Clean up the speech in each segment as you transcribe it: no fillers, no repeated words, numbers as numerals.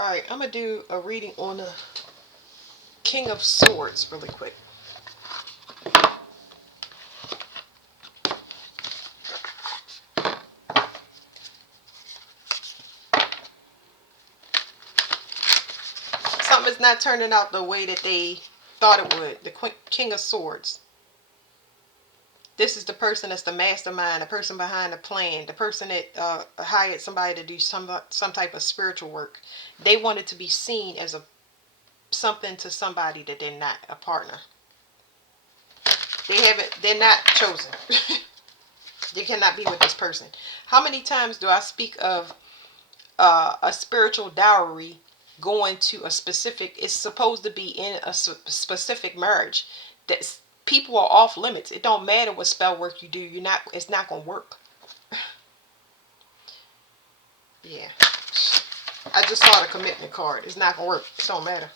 Alright, I'm going to do a reading on the King of Swords really quick. Something is not turning out the way that they thought it would. The King of Swords. This is the person that's the mastermind, the person behind the plan, the person that hired somebody to do some type of spiritual work. They wanted to be seen as a something to somebody that they're not, a partner. They're not chosen. They cannot be with this person. How many times do I speak of a spiritual dowry going to a specific, it's supposed to be in a specific marriage, that people are off limits. It don't matter what spell work you do, it's not gonna work. Yeah, I just saw the commitment card. It's not gonna work. It don't matter.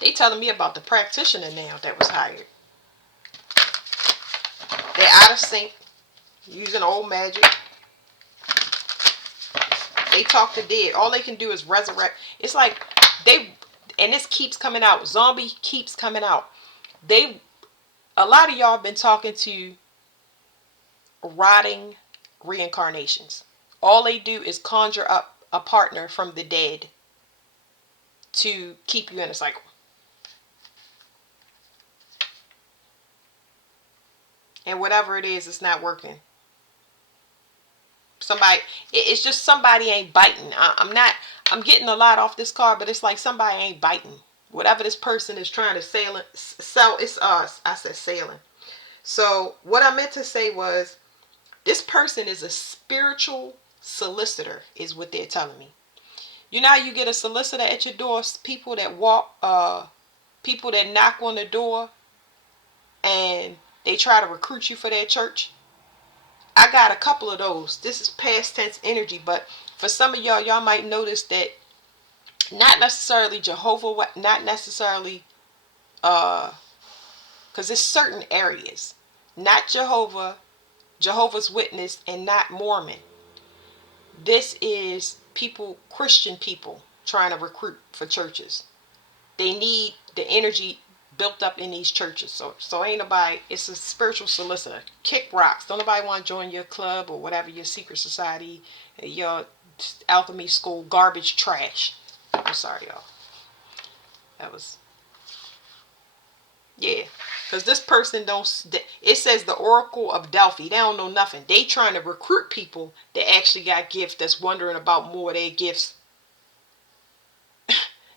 They telling me about the practitioner now that was hired. They're out of sync, using old magic. They talk to dead. All they can do is resurrect. It's like and this keeps coming out. Zombie keeps coming out. A lot of y'all been talking to rotting reincarnations. All they do is conjure up a partner from the dead to keep you in a cycle. And whatever it is, it's not working. It's just somebody ain't biting. I'm getting a lot off this card, but it's like somebody ain't biting. Whatever this person is trying to sell, it's us. I said sailing. So what I meant to say was, this person is a spiritual solicitor, is what they're telling me. You know how you get a solicitor at your door? People that people that knock on the door and they try to recruit you for their church. I got a couple of those. This is past tense energy, but for some of y'all might notice that not necessarily Jehovah, not necessarily, because it's certain areas, not Jehovah's Witness, and not Mormon. This is people, Christian people, trying to recruit for churches. They need the energy built up in these churches. So ain't nobody, it's a spiritual solicitor. Kick rocks. Don't nobody want to join your club or whatever, your secret society, your alchemy school, garbage trash. I'm sorry, y'all. That was, yeah. Because this person it says the Oracle of Delphi. They don't know nothing. They trying to recruit people that actually got gifts, that's wondering about more of their gifts.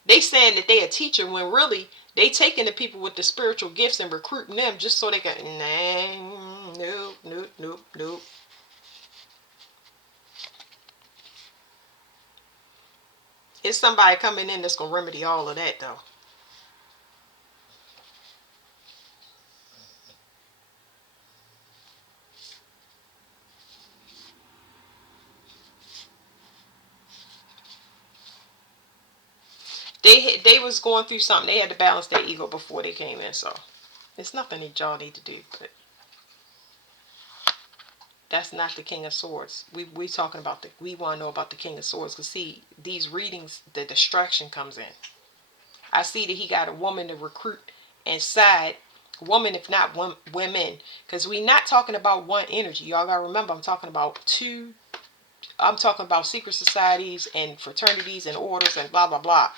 They saying that they a teacher when really they taking the people with the spiritual gifts and recruiting them just so they can, nah, nope. It's somebody coming in that's gonna remedy all of that though. They was going through something. They had to balance their ego before they came in. So it's nothing that y'all need to do. But that's not the King of Swords. We talking about we want to know about the King of Swords. Because see, these readings, the distraction comes in. I see that he got a woman to recruit inside. Woman, if not women. Because we not talking about one energy. Y'all got to remember, I'm talking about two. I'm talking about secret societies and fraternities and orders and blah, blah, blah.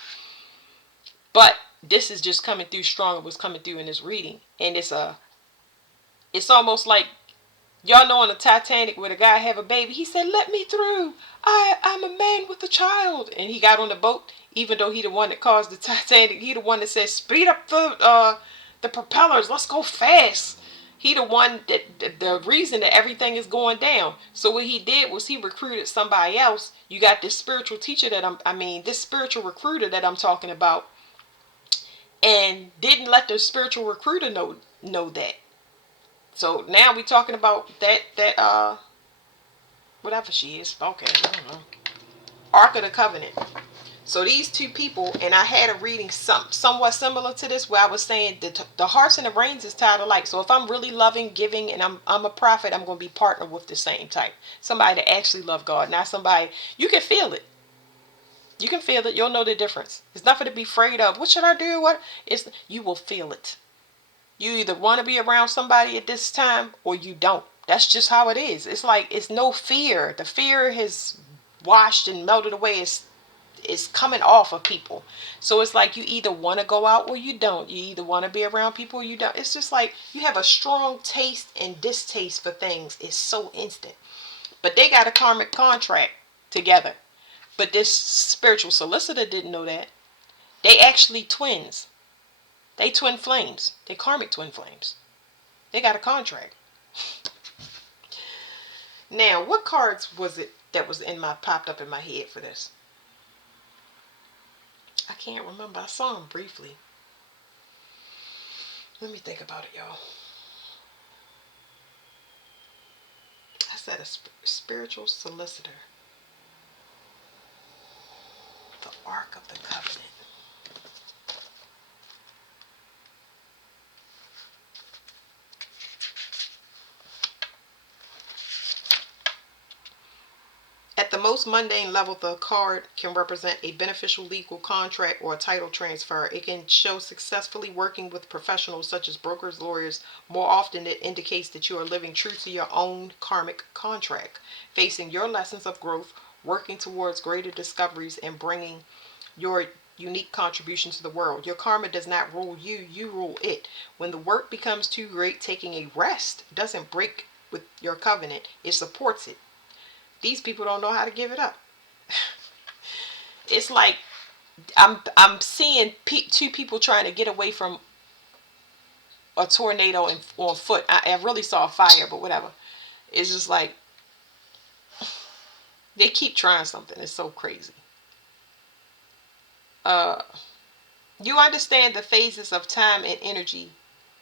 But this is just coming through strong. It was coming through in this reading. And it's almost like, y'all know on the Titanic where the guy have a baby. He said, let me through. I'm a man with a child. And he got on the boat. Even though he the one that caused the Titanic. He the one that said, speed up the propellers. Let's go fast. He the one that the reason that everything is going down. So what he did was he recruited somebody else. You got this spiritual teacher this spiritual recruiter that I'm talking about. And didn't let the spiritual recruiter know that. So now we talking about that whatever she is. Okay, I don't know. Ark of the Covenant. So these two people, and I had a reading somewhat similar to this, where I was saying that the hearts and the brains is tied alike. So if I'm really loving, giving, and I'm a prophet, I'm going to be partnered with the same type. Somebody that actually love God, not somebody, you can feel it. You can feel it. You'll know the difference. It's nothing to be afraid of. What should I do? What? You will feel it. You either want to be around somebody at this time or you don't. That's just how it is. It's like it's no fear. The fear has washed and melted away. It's coming off of people. So it's like you either want to go out or you don't. You either want to be around people or you don't. It's just like you have a strong taste and distaste for things. It's so instant. But they got a karmic contract together. But this spiritual solicitor didn't know that. They actually twins. They twin flames. They karmic twin flames. They got a contract. Now, what cards was it that was popped up in my head for this? I can't remember. I saw them briefly. Let me think about it, y'all. I said a spiritual solicitor. The Ark of the Covenant. At the most mundane level, the card can represent a beneficial legal contract or a title transfer. It can show successfully working with professionals such as brokers, lawyers. More often, it indicates that you are living true to your own karmic contract, facing your lessons of growth, working towards greater discoveries, and bringing your unique contribution to the world. Your karma does not rule you, you rule it. When the work becomes too great, taking a rest doesn't break with your covenant, it supports it. These people don't know how to give it up. It's like I'm seeing two people trying to get away from a tornado on foot. I really saw a fire, but whatever. It's just like they keep trying something. It's so crazy. Uh, you understand the phases of time and energy,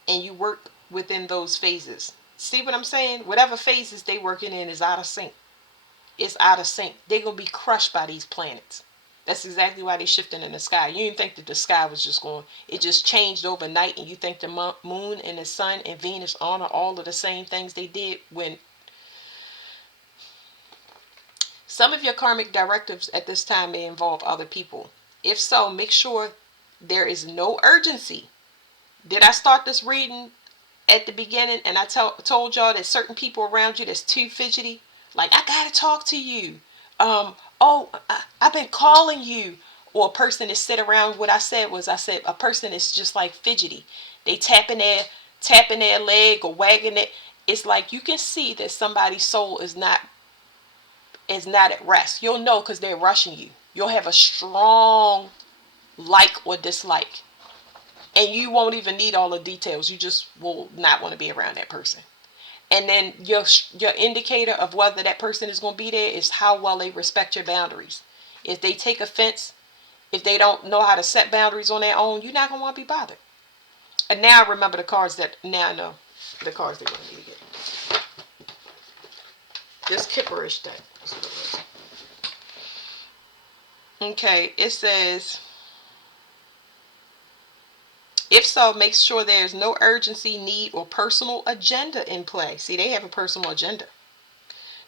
and you work within those phases. See what I'm saying? Whatever phases they working in is out of sync. It's out of sync. They're gonna be crushed by these planets. That's exactly why they're shifting in the sky. You didn't think that the sky was just going, it just changed overnight, and you think the moon and the sun and Venus honor all of the same things they did when some of your karmic directives at this time may involve other people. If so, make sure there is no urgency. Did I start this reading at the beginning and I told y'all that certain people around you that's too fidgety? Like, I gotta talk to you. I've been calling you. Or a person that sit around, what I said a person is just like fidgety. They tapping their leg or wagging it. It's like you can see that somebody's soul is not at rest. You'll know because they're rushing you. You'll have a strong like or dislike. And you won't even need all the details. You just will not want to be around that person. And then your indicator of whether that person is going to be there is how well they respect your boundaries. If they take offense, if they don't know how to set boundaries on their own, you're not going to want to be bothered. And now I remember the cards that, now I know the cards they're going to need to get. This Kipperish deck. That's what it was. Okay, it says, if so, make sure there is no urgency, need, or personal agenda in play. See, they have a personal agenda.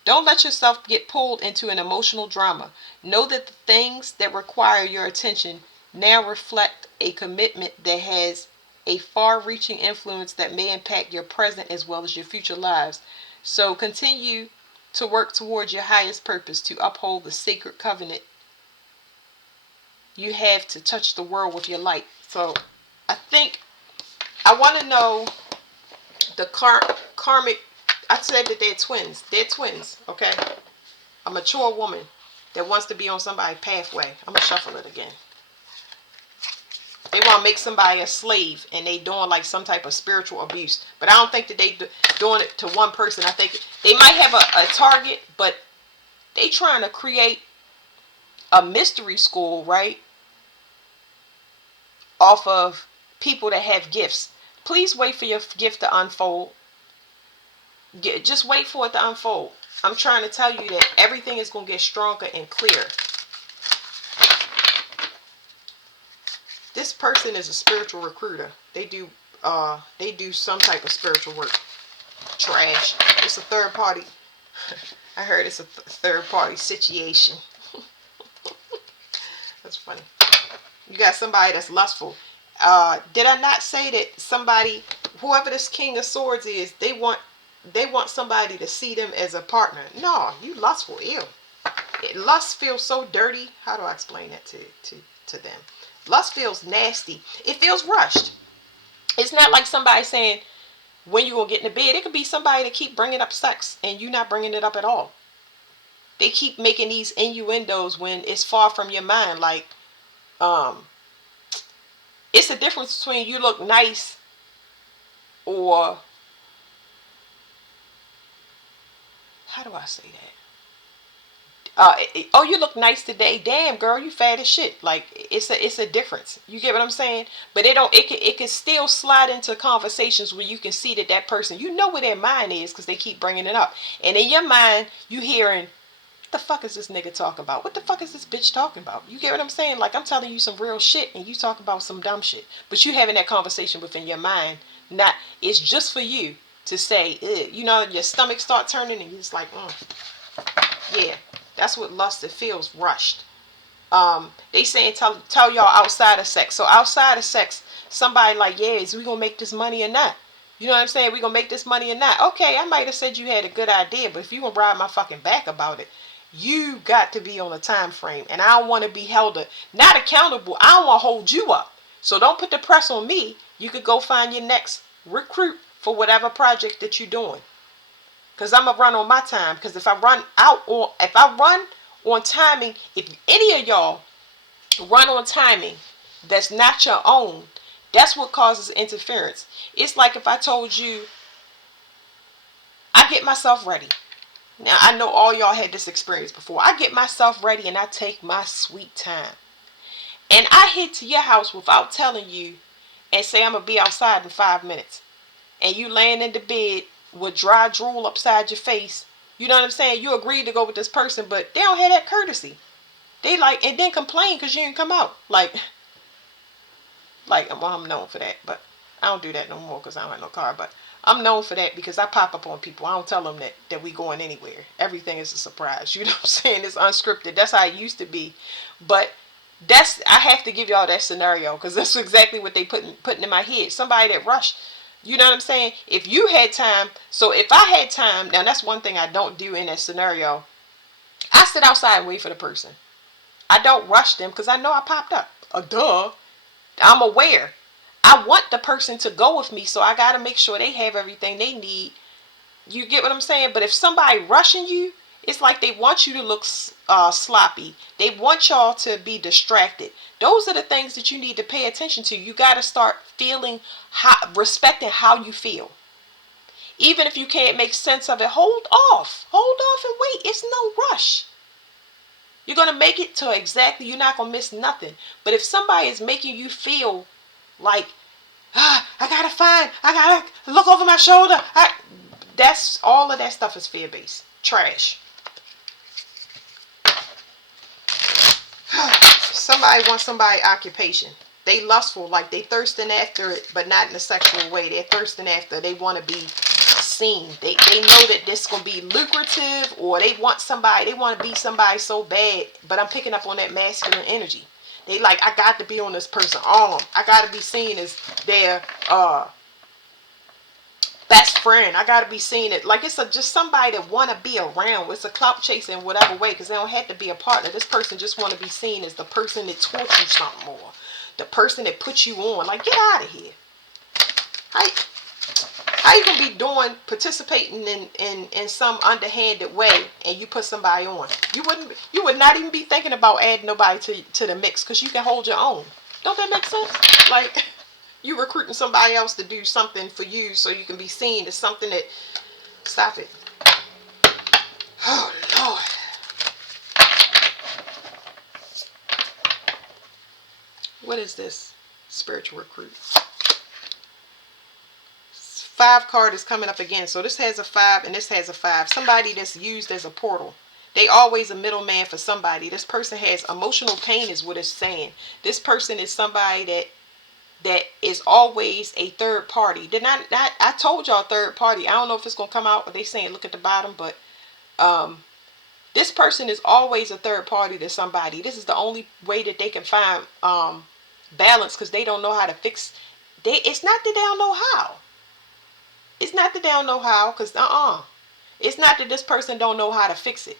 Don't let yourself get pulled into an emotional drama. Know that the things that require your attention now reflect a commitment that has a far-reaching influence that may impact your present as well as your future lives. So continue to work towards your highest purpose to uphold the sacred covenant you have to touch the world with your light. So I think I want to know the karmic. I said that they're twins. They're twins, okay? A mature woman that wants to be on somebody's pathway. I'm going to shuffle it again. They want to make somebody a slave, and they doing like some type of spiritual abuse. But I don't think that they doing it to one person. I think they might have a target, but they trying to create a mystery school, right? Off of people that have gifts. Please wait for your gift to unfold. Just wait for it to unfold. I'm trying to tell you that everything is going to get stronger and clearer. this person is a spiritual recruiter. They do some type of spiritual work. Trash. It's a third party. I heard it's a third party situation. That's funny. You got somebody that's lustful. Did I not say that somebody, whoever this King of Swords is, they want somebody to see them as a partner? No, you lustful. Ew. Lust feels so dirty. How do I explain that to them? Lust feels nasty. It feels rushed. It's not like somebody saying, when you gonna get in the bed. It could be somebody that keep bringing up sex and you not bringing it up at all. They keep making these innuendos when it's far from your mind. Like, it's a difference between you look nice or, how do I say that? Oh, you look nice today. Damn, girl, you fat as shit. Like, it's a difference. You get what I'm saying? But it can still slide into conversations where you can see that person, you know where their mind is because they keep bringing it up. And in your mind, you hearing, what the fuck is this nigga talking about? What the fuck is this bitch talking about? You get what I'm saying? Like, I'm telling you some real shit and you talk about some dumb shit. But you having that conversation within your mind. Not, it's just for you to say, ugh. You know, your stomach start turning and you're just like, yeah. That's what lust, it feels rushed. They saying tell y'all outside of sex. So outside of sex, somebody like, yeah, is we gonna make this money or not? You know what I'm saying? We gonna make this money or not? Okay, I might have said you had a good idea, but if you gonna ride my fucking back about it, you got to be on a time frame. And I don't want to be not accountable. I don't want to hold you up. So don't put the press on me. You could go find your next recruit for whatever project that you're doing. Because I'm going to run on my time. Because if I run on timing, if any of y'all run on timing that's not your own, that's what causes interference. It's like if I told you, I get myself ready. Now, I know all y'all had this experience before. I get myself ready and I take my sweet time. And I head to your house without telling you and say I'm going to be outside in 5 minutes. And you laying in the bed with dry drool upside your face. You know what I'm saying? You agreed to go with this person, but they don't have that courtesy. They like, and then complain because you didn't come out. Like, well, I'm known for that, but I don't do that no more because I don't have no car. But I'm known for that because I pop up on people. I don't tell them that we going anywhere. Everything is a surprise. You know what I'm saying? It's unscripted. That's how it used to be. But I have to give y'all that scenario because that's exactly what they putting in my head. Somebody that rushed. You know what I'm saying? If you had time, so if I had time, now that's one thing I don't do in that scenario. I sit outside and wait for the person. I don't rush them because I know I popped up. Duh. I'm aware. I want the person to go with me, so I got to make sure they have everything they need. You get what I'm saying? But if somebody rushing you, it's like they want you to look sloppy. They want y'all to be distracted. Those are the things that you need to pay attention to. You got to start respecting how you feel. Even if you can't make sense of it, hold off and wait. It's no rush. You're going to make it to exactly, you're not going to miss nothing. But if somebody is making you feel like, I got to look over my shoulder. That's all of that stuff is fear-based. Trash. Somebody wants somebody occupation. They lustful, like they thirsting after it, but not in a sexual way. They're thirsting after, they want to be seen. They know that this is going to be lucrative, or they want to be somebody so bad, but I'm picking up on that masculine energy. They like, I got to be on this person's arm. I got to be seen as their best friend. I got to be seen as, like, it's just somebody that want to be around. It's a clout chase in whatever way, because they don't have to be a partner. This person just want to be seen as the person that taught you something more. The person that put you on. Like, get out of here. How you gonna be participating in some underhanded way and you put somebody on? You would not even be thinking about adding nobody to the mix because you can hold your own. Don't that make sense? Like, you recruiting somebody else to do something for you so you can be seen as something that, stop it. Oh Lord. What is this? Spiritual recruit. 5 card is coming up again. So this has a 5 and this has a 5. Somebody that's used as a portal. They always a middleman for somebody. This person has emotional pain is what it's saying. This person is somebody that is always a third party. Did not I told y'all third party. I don't know if it's gonna come out, but they saying look at the bottom, but this person is always a third party to somebody. This is the only way that they can find balance, because they don't know how to fix. It's not that they don't know how. It's not that they don't know how, because it's not that this person don't know how to fix it.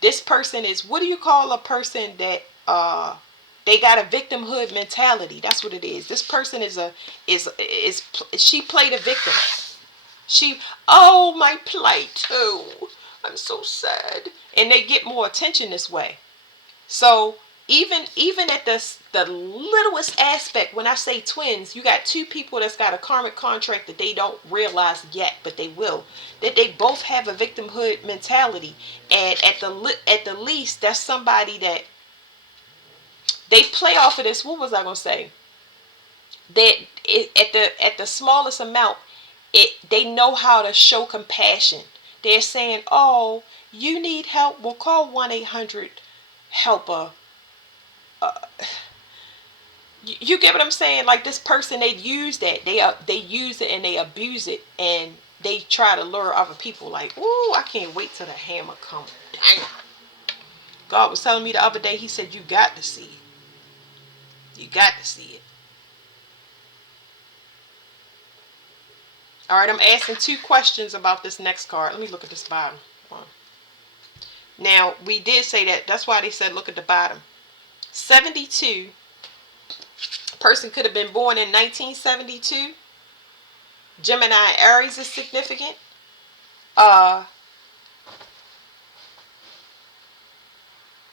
This person is, what do you call a person that they got a victimhood mentality? That's what it is. This person is she played a victim. She, oh, my plight. Oh, I'm so sad. And they get more attention this way. So even at the littlest aspect, when I say twins, you got two people that's got a karmic contract that they don't realize yet, but they will. That they both have a victimhood mentality, and at the least, that's somebody that they play off of this. What was I gonna say? That at the smallest amount, they know how to show compassion. They're saying, "Oh, you need help? We'll call 1-800-HELPER." Uh, you get what I'm saying? Like, this person, they use that. They use it and they abuse it, and they try to lure other people. Like, ooh, I can't wait till the hammer comes. Damn. God was telling me the other day. He said, "You got to see it. You got to see it." All right, I'm asking 2 questions about this next card. Let me look at this bottom one. Now, we did say that. That's why they said look at the bottom. 72. Person could have been born in 1972. Gemini Aries is significant.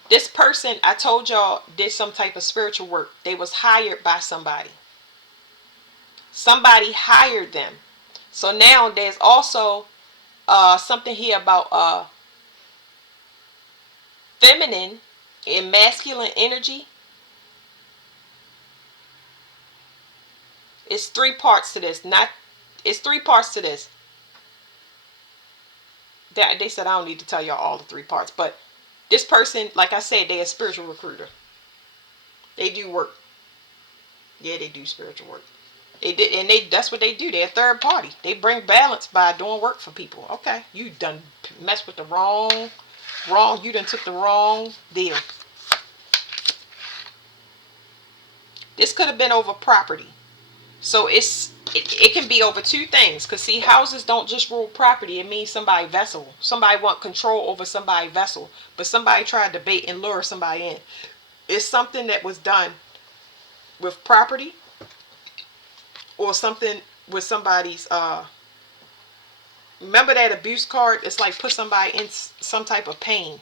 This person, I told y'all, did some type of spiritual work. They was hired by somebody. Somebody hired them. So now there's also something here about feminine and masculine energy. It's 3 parts to this. It's 3 parts to this. They said I don't need to tell y'all all the 3 parts, but this person, like I said, they're a spiritual recruiter. They do work. Yeah, they do spiritual work. They did, and that's what they do. They're a third party. They bring balance by doing work for people. Okay, you done messed with the wrong. You done took the wrong deal. This could have been over property. So it can be over 2 things. Because see, houses don't just rule property. It means somebody vessel. Somebody want control over somebody vessel. But somebody tried to bait and lure somebody in. It's something that was done with property, or something with somebody's remember that abuse card? It's like put somebody in some type of pain.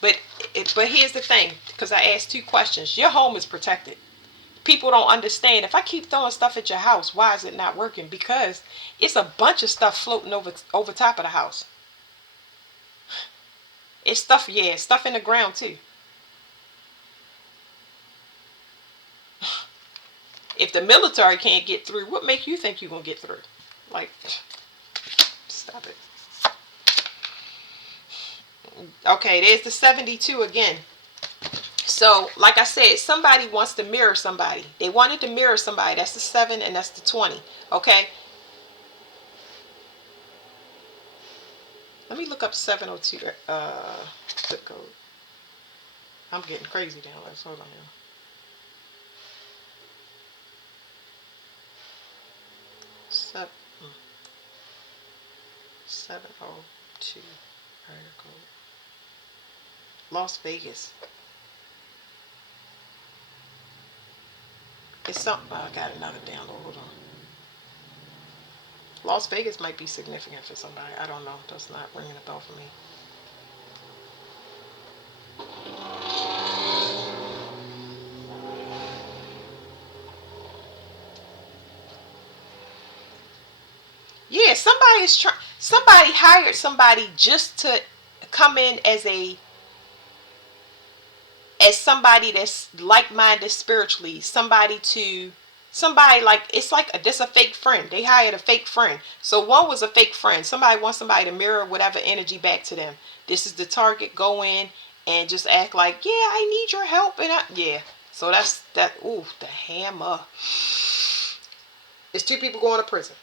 But here's the thing, because I asked 2 questions. Your home is protected. People don't understand. If I keep throwing stuff at your house, why is it not working? Because it's a bunch of stuff floating over top of the house. It's stuff, yeah, stuff in the ground too. If the military can't get through, what makes you think you're gonna get through? Like, stop it. Okay, there's the 72 again. So, like I said, somebody wants to mirror somebody. They wanted to mirror somebody. That's the 7 and that's the 20. Okay. Let me look up 702 zip code. I'm getting crazy down. Let's hold on here. 702 area code. Las Vegas. It's something. I got another download. Hold on. Las Vegas might be significant for somebody. I don't know. That's not ringing a bell for me. Yeah, somebody hired somebody just to come in as somebody that's like-minded spiritually, somebody to somebody, like, it's like this a fake friend. They hired a fake friend. So one was a fake friend. Somebody wants somebody to mirror whatever energy back to them. This is the target. Go in and just act like, yeah, I need your help. And yeah. So that's that. Ooh, the hammer. It's two people going to prison.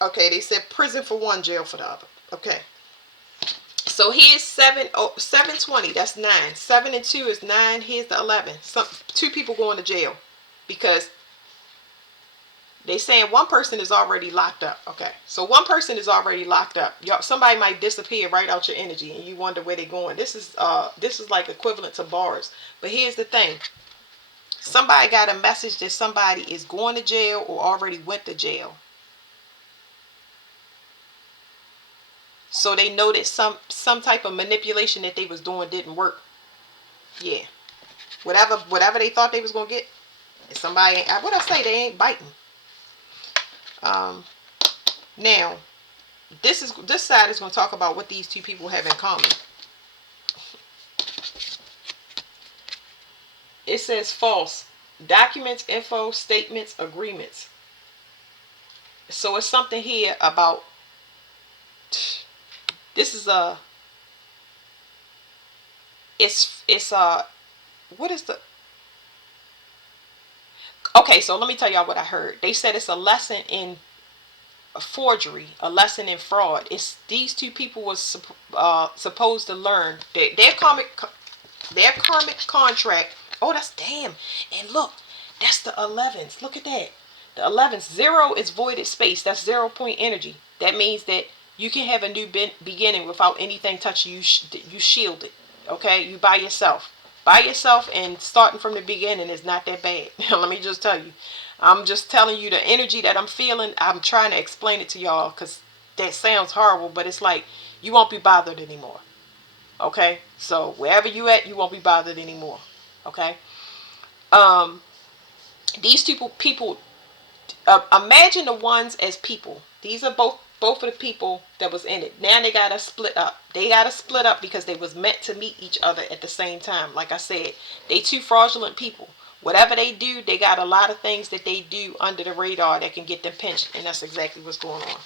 Okay, they said prison for one, jail for the other. Okay. So here's 720. That's 9. 7 and 2 is 9. Here's the 11. Two people going to jail because they saying one person is already locked up. Okay, so one person is already locked up. Somebody might disappear right out your energy, and you wonder where they're going. This is like equivalent to bars. But here's the thing: somebody got a message that somebody is going to jail or already went to jail. So they know that some type of manipulation that they was doing didn't work. Yeah, whatever they thought they was gonna get, somebody. What I say? They ain't biting. Now, this side is going to talk about what these two people have in common. It says false documents, info, statements, agreements. So it's something here about. This is a. It's what is the. Okay, so let me tell y'all what I heard. They said it's a lesson in forgery, a lesson in fraud. It's these two people was supposed to learn their karmic contract. Oh, that's damn. And look, that's the 11s. Look at that. The 11s. 0 is voided space. That's 0 point energy. That means that you can have a new beginning without anything touching you. You shield it. Okay, you by yourself. By yourself, and starting from the beginning is not that bad. Let me just tell you. I'm just telling you the energy that I'm feeling. I'm trying to explain it to y'all because that sounds horrible, but it's like you won't be bothered anymore. Okay, so wherever you at, you won't be bothered anymore. Okay, these two people. Imagine the ones as people. These are both of the people that was in it. Now they gotta split up. They gotta split up because they was meant to meet each other at the same time. Like I said, they two fraudulent people. Whatever they do, they got a lot of things that they do under the radar that can get them pinched, and that's exactly what's going on.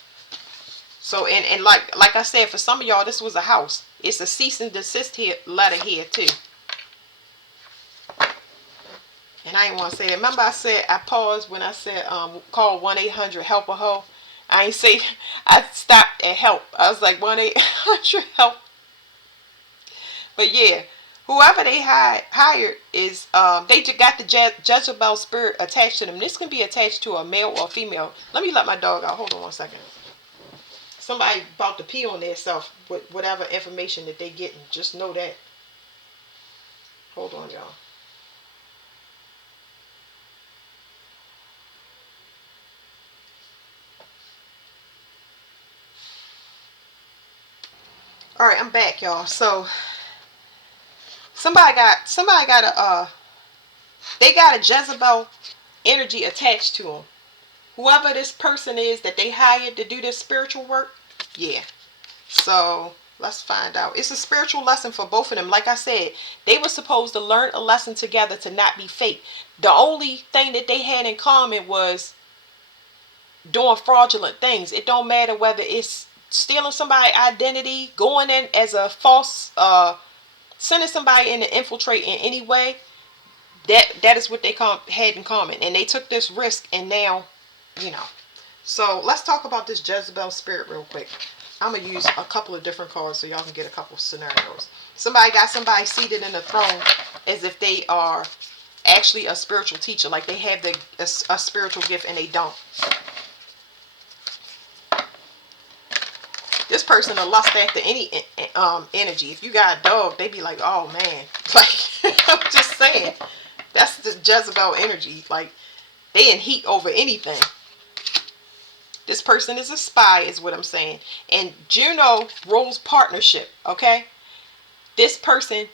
So and like I said, for some of y'all, this was a house. It's a cease and desist letter here too. And I didn't want to say that. Remember I said, I paused when I said call 1-800-HELP-A-HOE. I ain't say, I stopped at help. I was like 1-800-HELP. But yeah, whoever they hired is, they just got the Jezebel spirit attached to them. This can be attached to a male or female. Let me let my dog out. Hold on 1 second. Somebody about to pee on themselves with whatever information that they getting. Just know that. Hold on, y'all. All right, I'm back, y'all. So somebody got they got a Jezebel energy attached to them. Whoever this person is that they hired to do this spiritual work, yeah. So let's find out. It's a spiritual lesson for both of them. Like I said, they were supposed to learn a lesson together to not be fake. The only thing that they had in common was doing fraudulent things. It don't matter whether it's stealing somebody's identity, going in as a false, sending somebody in to infiltrate in any way. That is what they had in common, and they took this risk, and now, you know. So let's talk about this Jezebel spirit real quick. I'm gonna use a couple of different cards so y'all can get a couple of scenarios. Somebody got somebody seated in the throne as if they are actually a spiritual teacher, like they have a spiritual gift and they don't. This person will lust after any energy. If you got a dog, they be like, oh man, like I'm just saying, that's the Jezebel energy. Like they in heat over anything. This person is a spy, is what I'm saying. And Juno rules partnership. Okay, this person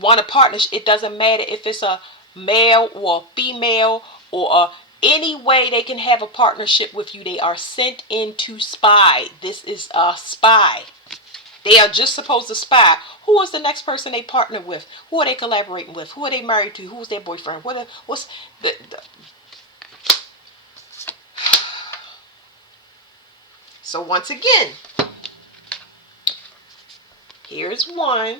want a partnership. It doesn't matter if it's a male or a female or any way they can have a partnership with you. They are sent in to spy. This is a spy. They are just supposed to spy. Who is the next person they partner with? Who are they collaborating with? Who are they married to? Who's their boyfriend? What's the So once again, here is 1,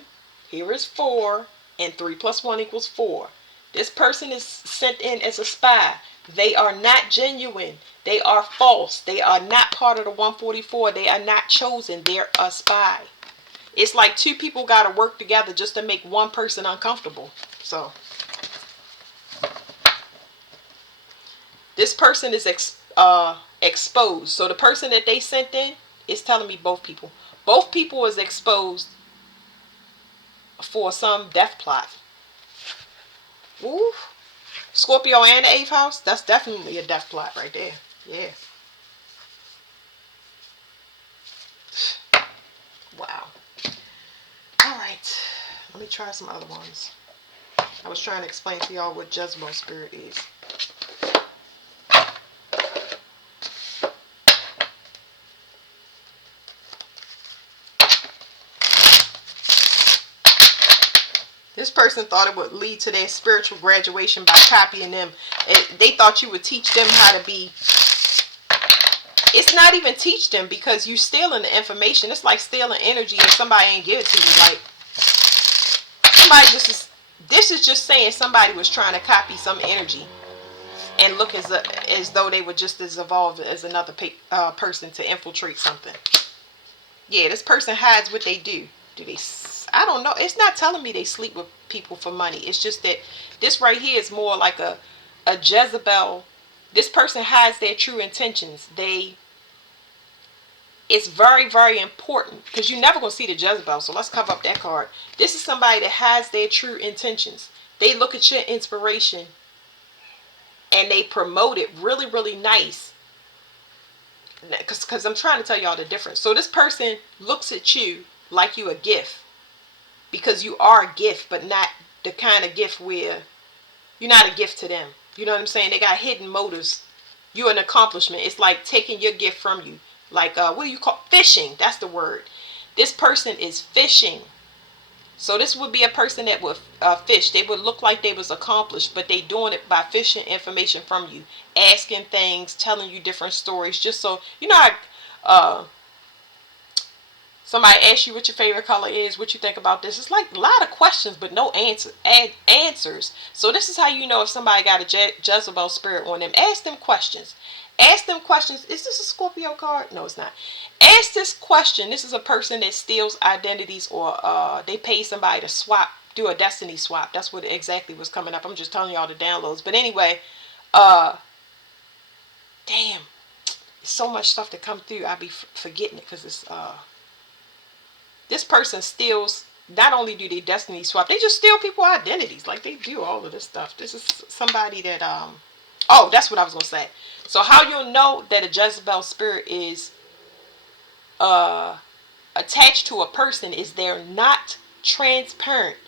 here is 4, and 3 plus 1 equals 4. This person is sent in as a spy. They are not genuine. They are false. They are not part of the 144. They are not chosen. They're a spy. It's like two people got to work together just to make one person uncomfortable. So this person is exposed. So the person that they sent in is telling me both people. Both people is exposed for some death plot. Ooh. Scorpio and the 8th house, that's definitely a death plot right there. Yeah. Wow. All right. Let me try some other ones. I was trying to explain to y'all what Jezebel spirit is. This person thought it would lead to their spiritual graduation by copying them. They thought you would teach them how to be. It's not even teach them, because you stealing the information. It's like stealing energy and somebody ain't give it to you. Like, somebody just is, this is just saying somebody was trying to copy some energy and look as though they were just as evolved as another person to infiltrate something. Yeah, this person hides what they do. Do they? I don't know. It's not telling me they sleep with people for money. It's just that this right here is more like a Jezebel. This person hides their true intentions. It's very, very important, because you're never going to see the Jezebel. So let's cover up that card. This is somebody that hides their true intentions. They look at your inspiration and they promote it really, really nice. Because I'm trying to tell y'all the difference. So this person looks at you like you a gift, because you are a gift, but not the kind of gift where you're not a gift to them. You know what I'm saying? They got hidden motives. You're an accomplishment. It's like taking your gift from you. Like, what do you call fishing? That's the word. This person is fishing. So this would be a person that would fish. They would look like they was accomplished, but they doing it by fishing information from you, asking things, telling you different stories, just so you know. Somebody asks you what your favorite color is, what you think about this. It's like a lot of questions, but no answers. So this is how you know if somebody got a Jezebel spirit on them. Ask them questions. Ask them questions. Is this a Scorpio card? No, it's not. Ask this question. This is a person that steals identities, or they pay somebody to swap, do a destiny swap. That's what exactly was coming up. I'm just telling y'all the downloads. But anyway, damn, so much stuff to come through. I be forgetting it because it's this person steals. Not only do they destiny swap, they just steal people's identities. Like, they do all of this stuff. This is somebody that oh, that's what I was gonna say. So how you'll know that a Jezebel spirit is attached to a person is they're not transparent.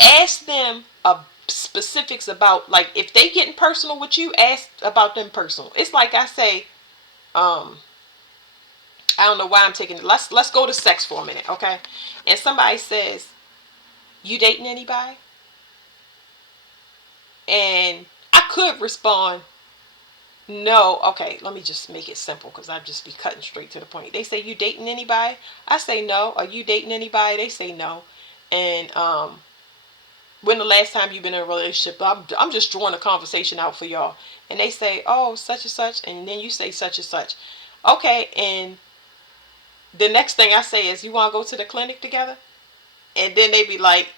Ask them specifics about, like, if they getting personal with you, ask about them personal. It's like I say, I don't know why I'm taking it. Let's go to sex for a minute, okay? And somebody says, "You dating anybody?" And I could respond, "No." Okay, let me just make it simple, because I'd just be cutting straight to the point. They say, "You dating anybody?" I say, "No." "Are you dating anybody?" They say, "No." And when the last time you've been in a relationship? I'm just drawing a conversation out for y'all. And they say, "Oh, such and such," and then you say such and such. Okay, and the next thing I say is, "You want to go to the clinic together?" And then they be like,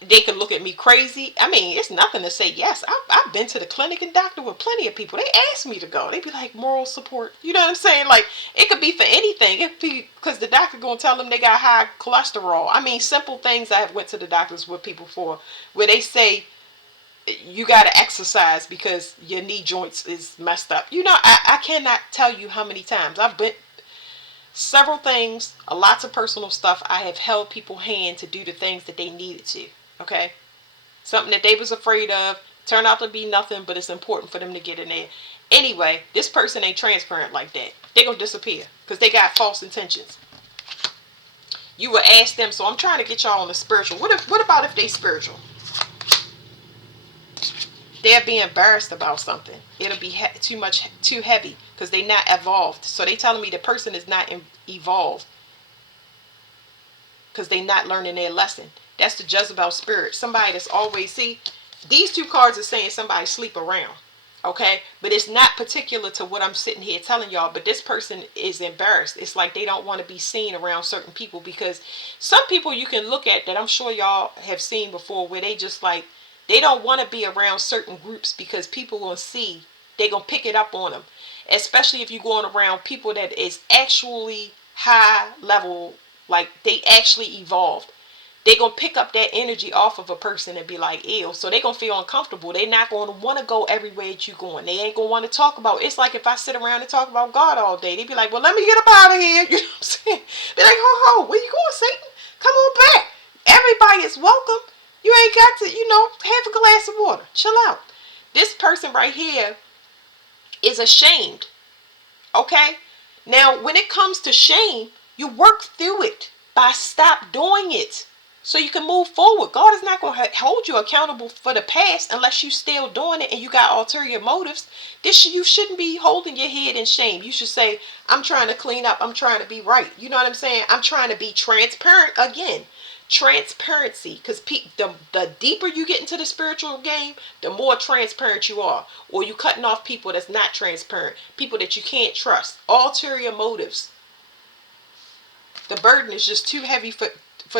they could look at me crazy. I mean, it's nothing to say yes. I've been to the clinic and doctor with plenty of people. They ask me to go. They be like, moral support. You know what I'm saying? Like, it could be for anything. It could be because the doctor going to tell them they got high cholesterol. I mean, simple things I have went to the doctors with people for, where they say, you got to exercise because your knee joints is messed up. You know, I cannot tell you how many times I've been several things, lots of personal stuff. I have held people's hand to do the things that they needed to. Okay, something that they was afraid of turned out to be nothing, but it's important for them to get in there. Anyway, this person ain't transparent like that. They gonna disappear because they got false intentions. You would ask them. So I'm trying to get y'all on the spiritual. What about if they spiritual? They'll be embarrassed about something. It'll be too heavy because they not evolved. So they telling me the person is not evolved because they not learning their lesson. That's the Jezebel spirit. Somebody that's always, see, these two cards are saying somebody sleep around. Okay, but it's not particular to what I'm sitting here telling y'all, but this person is embarrassed. It's like they don't want to be seen around certain people, because some people you can look at that I'm sure y'all have seen before, where they just like, they don't want to be around certain groups because people gonna see, they gonna pick it up on them, especially if you're going around people that is actually high level, like they actually evolved. They gonna pick up that energy off of a person and be like, ew. So they gonna feel uncomfortable. They not gonna want to go everywhere that you going. They ain't gonna want to talk about. It's like if I sit around and talk about God all day, they be like, well, let me get up out of here. You know what I'm saying? Be like, ho, where you going, Satan? Come on back. Everybody is welcome. You ain't got to, have a glass of water. Chill out. This person right here is ashamed. Okay? Now, when it comes to shame, you work through it by stop doing it so you can move forward. God is not going to hold you accountable for the past unless you still doing it and you got ulterior motives. You shouldn't be holding your head in shame. You should say, I'm trying to clean up. I'm trying to be right. You know what I'm saying? I'm trying to be transparent again. Transparency, because the deeper you get into the spiritual game, the more transparent you are, or you cutting off people that's not transparent, people that you can't trust, ulterior motives. The burden is just too heavy for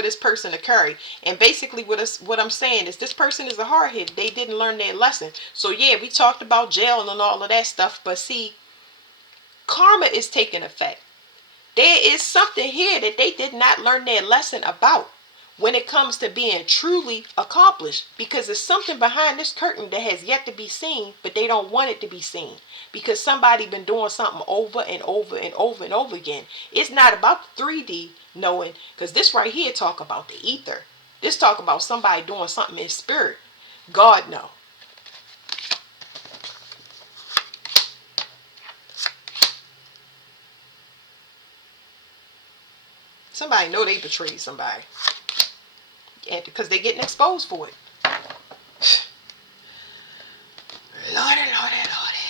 this person to carry. And basically what I'm saying is, this person is a hardhead. They didn't learn their lesson. So yeah, we talked about jail and all of that stuff, but see, karma is taking effect. There is something here that they did not learn their lesson about when it comes to being truly accomplished, because there's something behind this curtain that has yet to be seen, but they don't want it to be seen because somebody been doing something over and over and over and over again. It's not about the 3D knowing, because this right here talk about the ether. This talk about somebody doing something in spirit. God know. Somebody know they betrayed somebody, and because they're getting exposed for it. Lordy, Lordy, Lordy.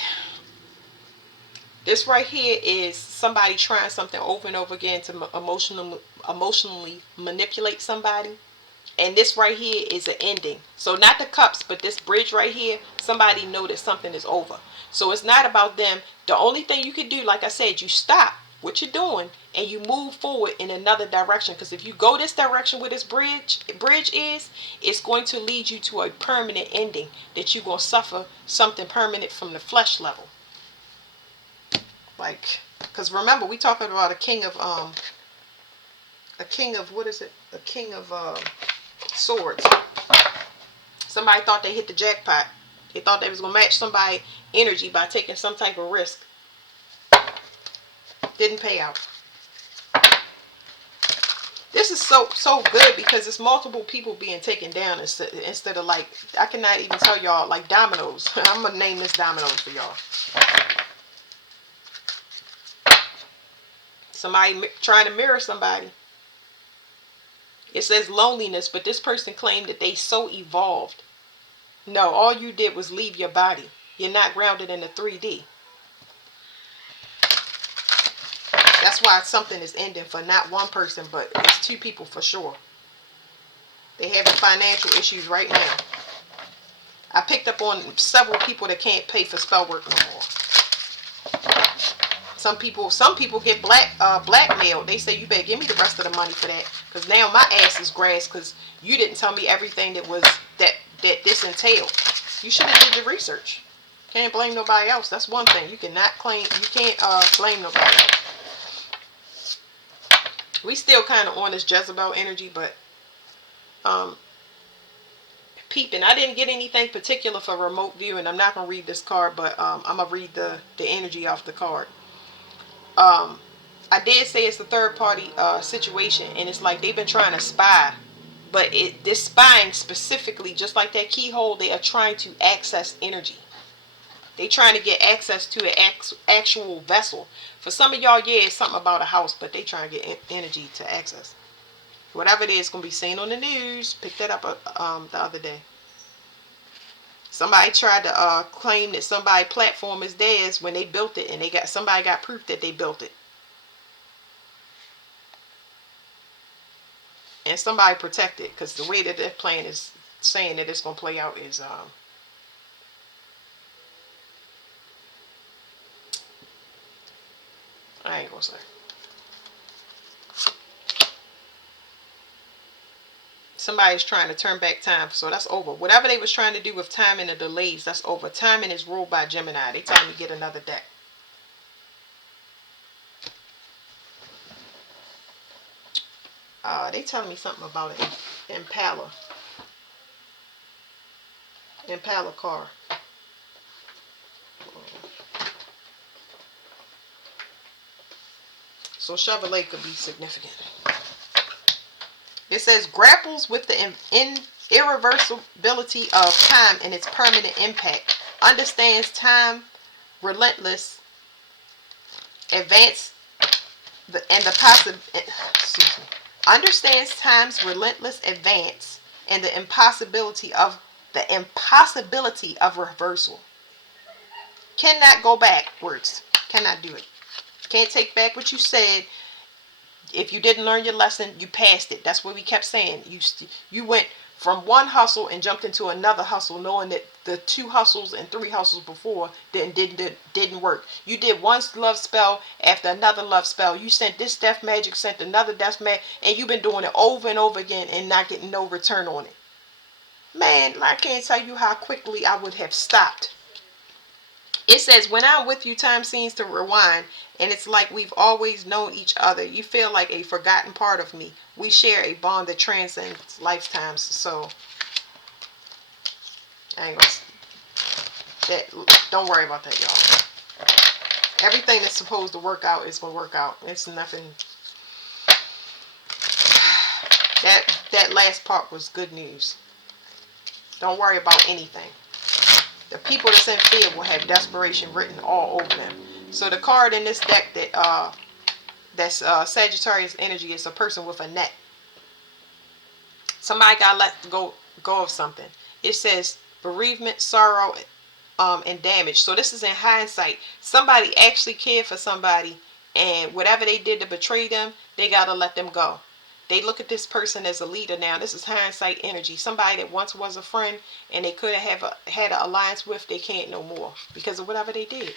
This right here is somebody trying something over and over again to emotionally manipulate somebody. And this right here is an ending. So not the cups, but this bridge right here, somebody know that something is over. So it's not about them. The only thing you can do, like I said, you stop what you're doing and you move forward in another direction. Because if you go this direction where this bridge is, it's going to lead you to a permanent ending, that you're going to suffer something permanent from the flesh level. Like, because remember, we talking about a king of what is it? A king of swords. Somebody thought they hit the jackpot. They thought they was gonna match somebody's energy by taking some type of risk. Didn't pay out. This is so good because it's multiple people being taken down instead of, like, I cannot even tell y'all, like Dominoes. I'm gonna name this Dominoes for y'all. Somebody trying to mirror somebody. It says loneliness, but this person claimed that they so evolved. No, all you did was leave your body. You're not grounded in the 3D. That's why something is ending for not one person, but it's two people for sure. They having financial issues right now. I picked up on several people that can't pay for spell work no more. Some people get blackmailed. They say, you better give me the rest of the money for that, because now my ass is grass because you didn't tell me everything that this entailed. You should have did your research. Can't blame nobody else. That's one thing. You can't blame nobody else. We still kind of on this Jezebel energy, but peeping. I didn't get anything particular for remote viewing. I'm not gonna read this card, but I'm gonna read the energy off the card. I did say it's a third party situation, and it's like they've been trying to spy, but this spying specifically, just like that keyhole, they are trying to access energy. They trying to get access to an actual vessel. For some of y'all, yeah, it's something about a house, but they trying to get energy to access. Whatever it is going to be seen on the news. Picked that up the other day. Somebody tried to claim that somebody's platform is theirs when they built it, and somebody got proof that they built it, and somebody protected, because the way that their plan is saying that it's going to play out is I ain't gonna say. Somebody's trying to turn back time, so that's over. Whatever they was trying to do with time and the delays, that's over. Timing is ruled by Gemini. They tell me to get another deck. They telling me something about an Impala car. So Chevrolet could be significant. It says grapples with the irreversibility of time and its permanent impact. Understands time relentless advance understands time's relentless advance and the impossibility of reversal. Cannot go backwards. Cannot do it. Can't take back what you said. If you didn't learn your lesson, you passed it. That's what we kept saying. You went from one hustle and jumped into another hustle, knowing that the 2 hustles and 3 hustles before didn't work. You did one love spell after another love spell. You sent this death magic, sent another death magic, and you've been doing it over and over again and not getting no return on it. Man, I can't tell you how quickly I would have stopped. It says, when I'm with you, time seems to rewind, and it's like we've always known each other. You feel like a forgotten part of me. We share a bond that transcends lifetimes. So, I ain't gonna, don't worry about that, y'all. Everything that's supposed to work out is gonna work out. It's nothing. That last part was good news. Don't worry about anything. The people that's in fear will have desperation written all over them. So the card in this deck that's Sagittarius energy is a person with a net. Somebody got to let go of something. It says bereavement, sorrow, and damage. So this is in hindsight. Somebody actually cared for somebody, and whatever they did to betray them, they got to let them go. They look at this person as a leader now. This is hindsight energy. Somebody that once was a friend and they could have had an alliance with, they can't no more because of whatever they did.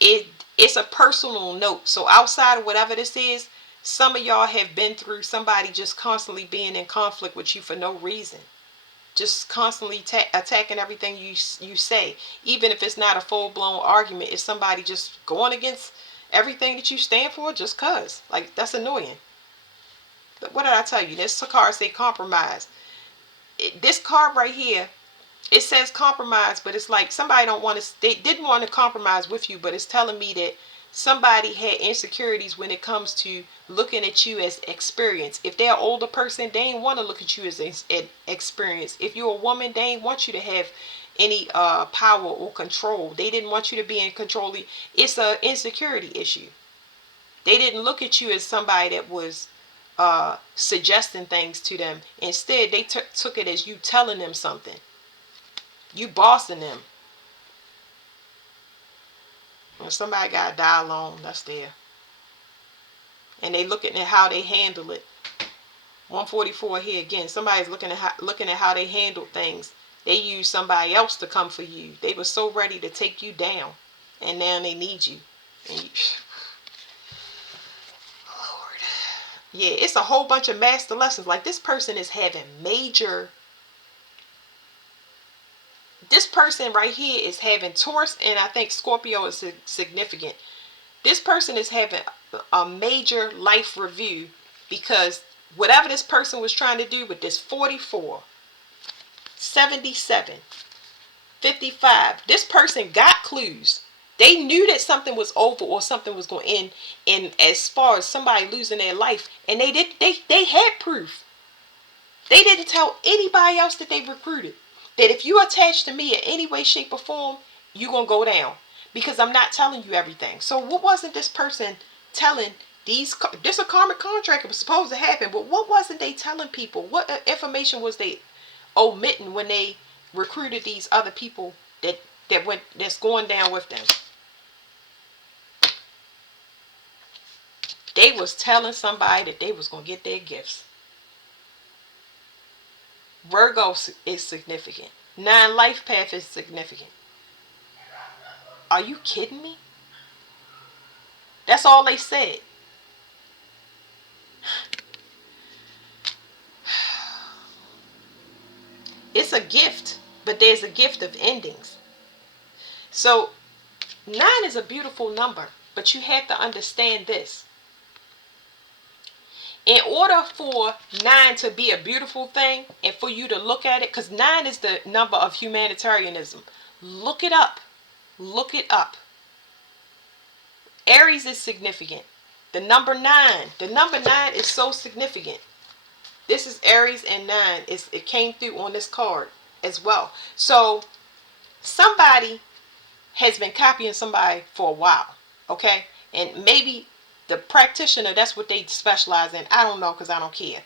It's a personal note. So outside of whatever this is, some of y'all have been through somebody just constantly being in conflict with you for no reason. Just constantly attacking everything you say. Even if it's not a full-blown argument, it's somebody just going against everything that you stand for just cause. Like, that's annoying. But what did I tell you? This card say compromise. This card right here, it says compromise, but it's like somebody they didn't want to compromise with you, but it's telling me that somebody had insecurities when it comes to looking at you as experience. If they're an older person, they ain't want to look at you as experience. If you're a woman, they ain't want you to have any power or control. They didn't want you to be in control. It's an insecurity issue. They didn't look at you as somebody that was suggesting things to them. Instead, they took it as you telling them something. You bossing them. When somebody got a die alone, that's there. And they looking at how they handle it. 144 here again. Somebody's looking at how they handle things. They use somebody else to come for you. They were so ready to take you down, and now they need you. And Lord, yeah, it's a whole bunch of master lessons. Like, this person is having major. This person right here is having Taurus, and I think Scorpio is significant. This person is having a major life review because whatever this person was trying to do with this 44, 77, 55, this person got clues. They knew that something was over or something was going to end in as far as somebody losing their life, and they had proof. They didn't tell anybody else that they recruited that if you attach to me in any way, shape, or form, you're going to go down because I'm not telling you everything. So what wasn't this person telling This a karmic contract. It was supposed to happen, but what wasn't they telling people? What information was they omitting when they recruited these other people that's going down with them? They was telling somebody that they was gonna get their gifts. Virgo is significant. 9 life path is significant. Are you kidding me? That's all they said. It's a gift, but there's a gift of endings. So 9 is a beautiful number, but you have to understand this. In order for 9 to be a beautiful thing and for you to look at it, because 9 is the number of humanitarianism. Look it up. Look it up. Aries is significant. The number 9. The number 9 is so significant. This is Aries and 9. It came through on this card as well. So somebody has been copying somebody for a while. Okay? And maybe the practitioner, that's what they specialize in. I don't know because I don't care.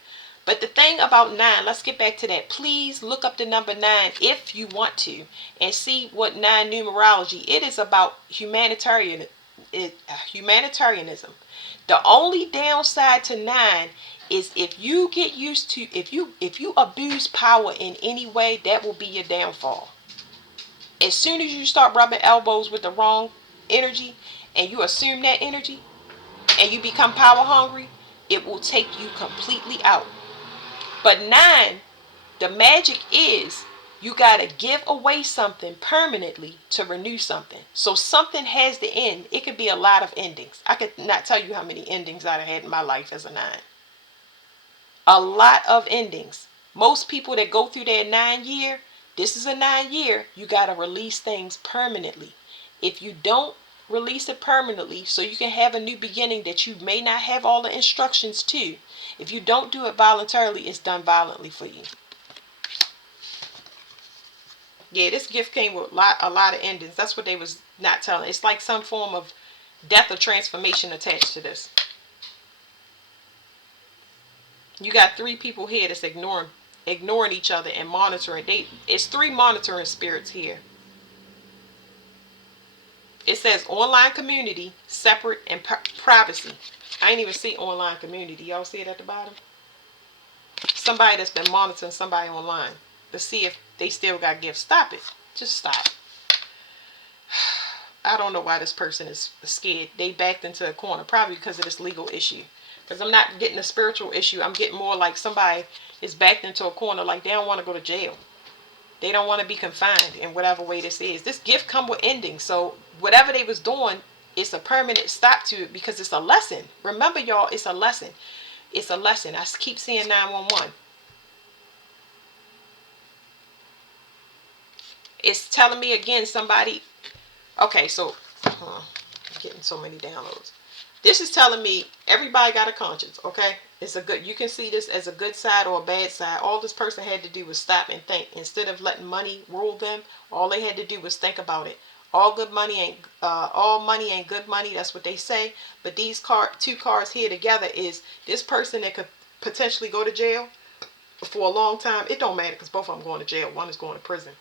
But the thing about 9, let's get back to that. Please look up the number 9 if you want to and see what 9 numerology. It is about humanitarianism. The only downside to 9 is if you get used to, if you abuse power in any way, that will be your downfall. As soon as you start rubbing elbows with the wrong energy and you assume that energy and you become power hungry, it will take you completely out. But 9, the magic is you got to give away something permanently to renew something. So something has to end. It could be a lot of endings. I could not tell you how many endings I've had in my life as a 9. A lot of endings. Most people that go through their 9 year, this is a 9 year, you got to release things permanently. If you don't release it permanently so you can have a new beginning that you may not have all the instructions to, if you don't do it voluntarily, it's done violently for you. Yeah, this gift came with a lot of endings. That's what they was not telling. It's like some form of death or transformation attached to this. You got 3 people here that's ignoring each other and monitoring. It's 3 monitoring spirits here. It says online community, separate, and privacy. I ain't even see online community. Y'all see it at the bottom? Somebody that's been monitoring somebody online to see if they still got gifts. Stop it. Just stop. I don't know why this person is scared. They backed into a corner. Probably because of this legal issue. Because I'm not getting a spiritual issue. I'm getting more like somebody is backed into a corner. Like they don't want to go to jail. They don't want to be confined in whatever way this is. This gift come with ending. So whatever they was doing, it's a permanent stop to it because it's a lesson. Remember, y'all, it's a lesson. It's a lesson. I keep seeing 911. It's telling me again somebody. Okay, so I'm getting so many downloads. This is telling me everybody got a conscience, okay? It's a good, you can see this as a good side or a bad side. All this person had to do was stop and think. Instead of letting money rule them, all they had to do was think about it. All money ain't good money. That's what they say. But these 2 cards here together is this person that could potentially go to jail for a long time. It don't matter because both of them going to jail. One is going to prison.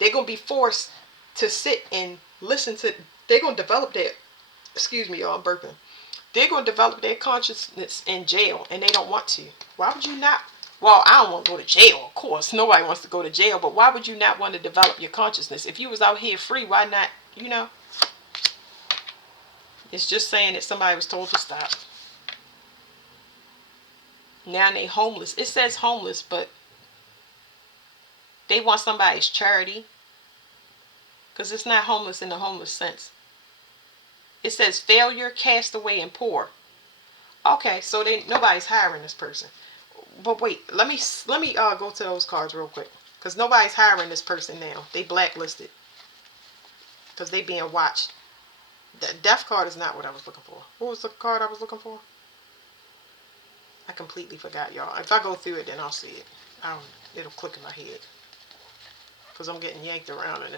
They're going to be forced to sit and listen to, they're going to develop their, excuse me, y'all, I'm burping. They're going to develop their consciousness in jail, and they don't want to. Why would you not? Well, I don't want to go to jail, of course. Nobody wants to go to jail, but why would you not want to develop your consciousness? If you was out here free, why not, It's just saying that somebody was told to stop. Now they homeless. It says homeless, but they want somebody's charity. Because it's not homeless in the homeless sense. It says failure, castaway, and poor. Okay, so nobody's hiring this person. But wait, let me go to those cards real quick. Because nobody's hiring this person now. They blacklisted. Because they being watched. The death card is not what I was looking for. What was the card I was looking for? I completely forgot, y'all. If I go through it, then I'll see it. It'll click in my head. Because I'm getting yanked around in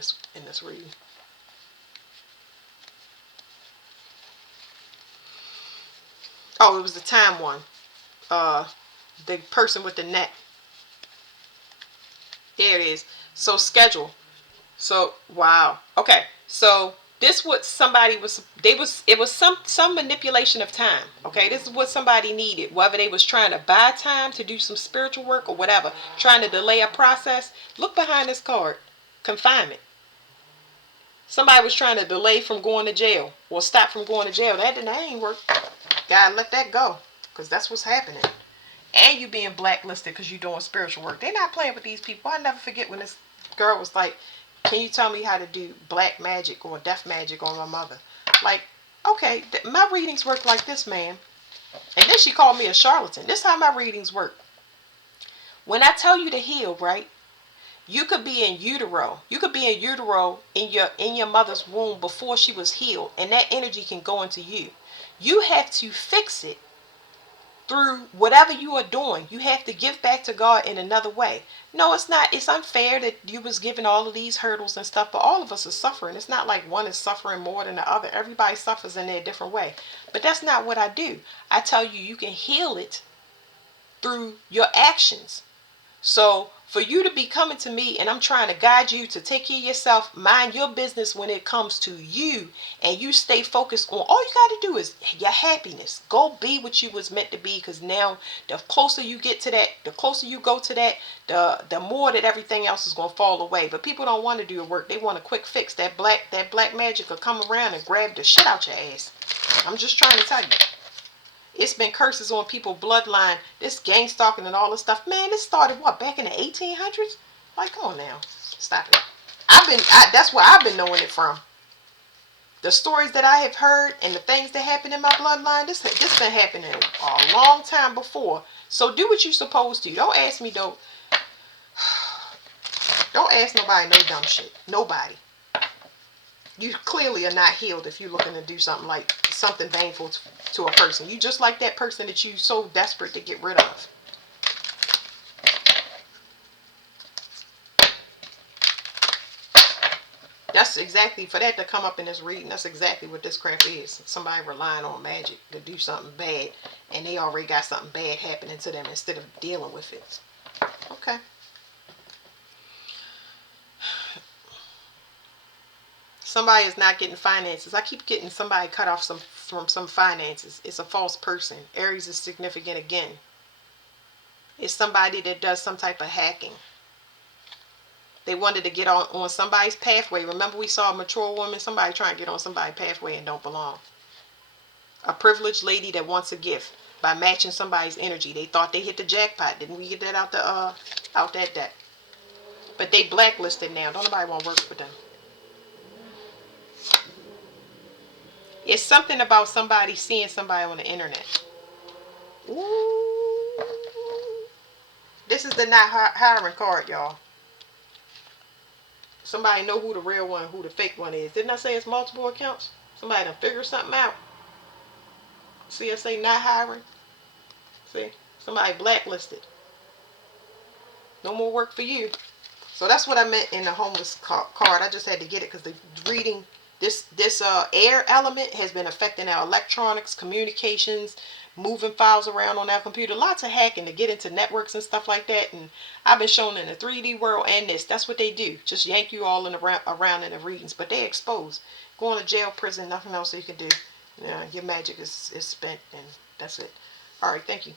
this reading. Oh, it was the time one. Uh, the person with the net. There it is. So schedule. So wow. Okay. So this what somebody was they was it was some manipulation of time. Okay, this is what somebody needed. Whether they was trying to buy time to do some spiritual work or whatever, trying to delay a process. Look behind this card. Confinement. Somebody was trying to delay from going to jail or stop from going to jail. That ain't work. God let that go. Because that's what's happening. And you being blacklisted because you're doing spiritual work. They're not playing with these people. I never forget when this girl was like, can you tell me how to do black magic or death magic on my mother? Like, okay, my readings work like this, man. And then she called me a charlatan. This is how my readings work. When I tell you to heal, right? You could be in utero. You could be in utero in your mother's womb before she was healed, and that energy can go into you. You have to fix it through whatever you are doing. You have to give back to God in another way. No, it's not. It's unfair that you was given all of these hurdles and stuff, but all of us are suffering. It's not like one is suffering more than the other. Everybody suffers in their different way. But that's not what I do. I tell you, you can heal it through your actions. So for you to be coming to me and I'm trying to guide you to take care of yourself, mind your business when it comes to you, and you stay focused on all you got to do is your happiness. Go be what you was meant to be, because now the closer you get to that, the closer you go to that, the more that everything else is going to fall away. But people don't want to do the work. They want a quick fix. That black magic will come around and grab the shit out your ass. I'm just trying to tell you. It's been curses on people bloodline. This gang stalking and all this stuff. Man, this started what, back in the 1800s? Like, come on now. Stop it. That's where I've been knowing it from. The stories that I have heard and the things that happen in my bloodline, this been happening a long time before. So do what you're supposed to. Don't ask me though. Don't ask nobody no dumb shit. Nobody. You clearly are not healed if you're looking to do something like something painful to a person. You just like that person that you so desperate to get rid of. That's exactly, for that to come up in this reading, that's exactly what this crap is. Somebody relying on magic to do something bad, and they already got something bad happening to them instead of dealing with it. Okay. Somebody is not getting finances. I keep getting somebody cut off from some finances. It's a false person. Aries is significant again. It's somebody that does some type of hacking. They wanted to get on somebody's pathway. Remember we saw a mature woman, somebody trying to get on somebody's pathway and don't belong. A privileged lady that wants a gift by matching somebody's energy. They thought they hit the jackpot. Didn't we get that out that deck? But they blacklisted now. Don't nobody want to work with them. It's something about somebody seeing somebody on the internet. Ooh. This is the not hiring card, y'all. Somebody know who the real one, who the fake one is. Didn't I say it's multiple accounts? Somebody done figure something out. See, I say not hiring. See, somebody blacklisted. No more work for you. So that's what I meant in the homeless card. I just had to get it because the reading, this air element has been affecting our electronics, communications, moving files around on our computer. Lots of hacking to get into networks and stuff like that. And I've been shown in the 3D world and this. That's what they do. Just yank you all in around in the readings. But they expose. Going to jail, prison, nothing else you can do. Yeah, your magic is spent, and that's it. All right, thank you.